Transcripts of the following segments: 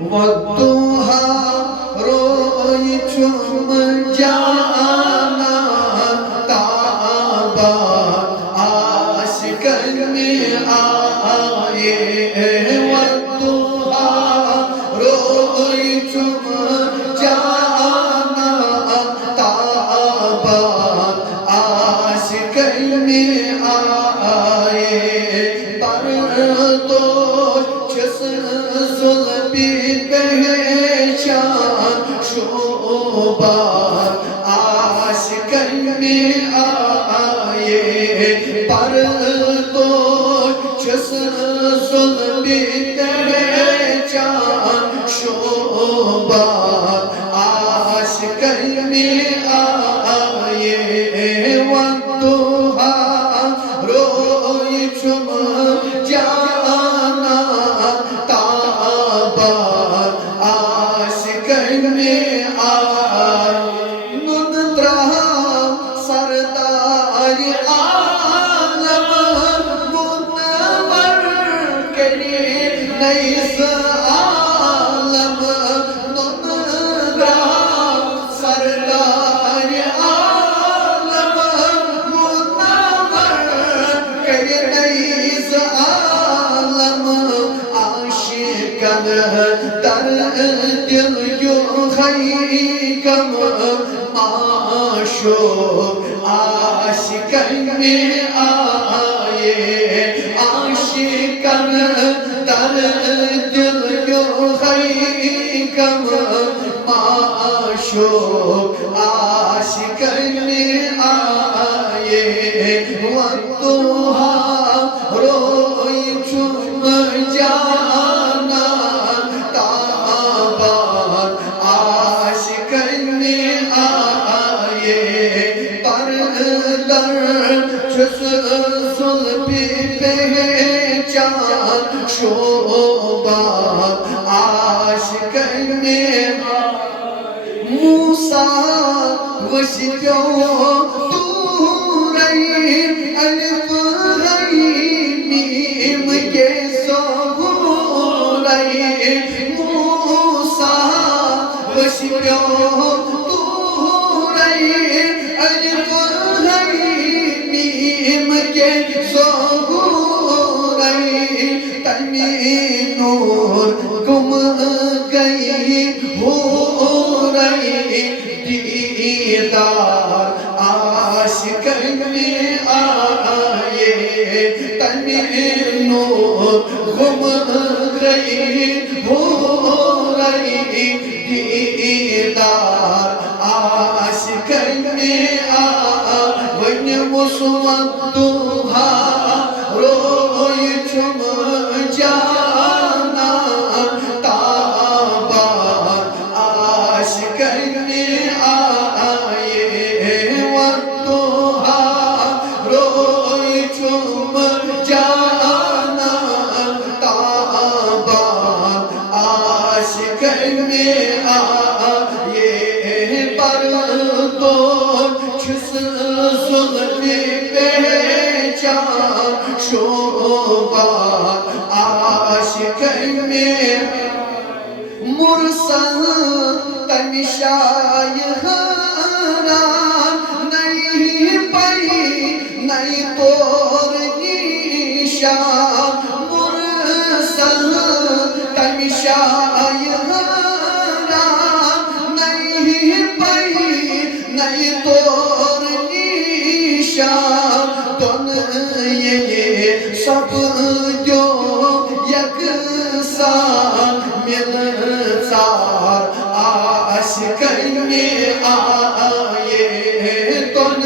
वद्दुहा रोई चुम जाना ताबा आशिकन में आए वद्दुहा रोई चुम जाना ताबा आशिकन में आए पर तो जुल्फी पहचान शोभा आशिकन में आए पर तो जुल्फी पहचान शोभा आशिकन में आए वद्दुहा रोई चुम जाना ताबा आशिकन में आए नुद्रा सरदार आलम मुनव्वर करे नईस आलम नुद्रा सरदार आलम मुनव्वर करे नईस आलम आशिकन दर दिल यो खैकम माशूक आशिकन में आए आशिकन दर दिल यो खैकम माशूक आशिकन में आए वद्दुहा रोई चुम जाना ताबा आशिकन में आए पर दर जुल्फी पहचान शोभा आशिकन में मूसा वशियो तूरई अलिफ हई मीम के सोहरई मूसा वशियो तूरई अलिफ हई मीम के सोहरई तन्वी नूर गुम गई हो रही दीदार आशिकन में आए तन्वी नूर गुम गई हो रही दीदार आशिकन में वन मुसवद्दुहा रोई चुम जाना ताबा आशिकन में आए वद्दुहा रोई चुम जाना ताबा आशिकन में आए पर तो जुल्फी पहचान शोभा आशिकन में मुरसल तनिशायह नहीं पई नहीं तोर निशान मुरसल तनिशायह नहीं पई नहीं तोर निशान तुन ये सब जो यकसान मिलसार आशिकन में आए तुन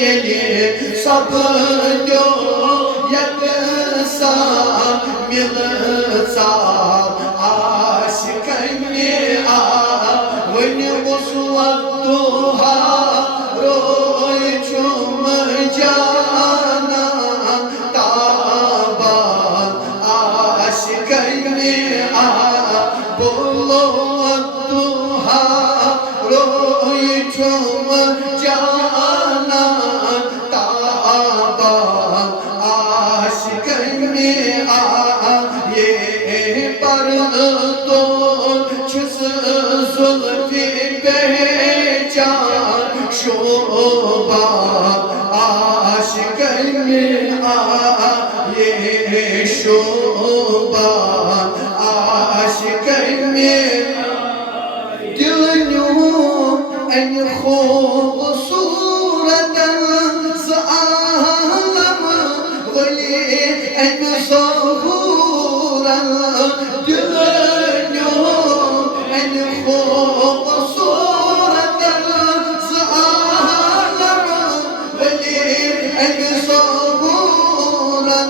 ये सब जो यकसान मिलसार आशिकन में वन मुसवद्दुहा रोई चुम जाना ताबा आशिकन में बोलो वद्दुहा रोई चुम जाना ताबा आशिकन में ये पर तो में दिल न्यूं अन खूबसूरत आलम वली अन ज़हूरा दिल न्यूं अन खूबसूरत आलम वली अन ज़हूरा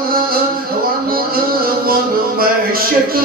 वन वन मशक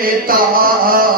आए ताबा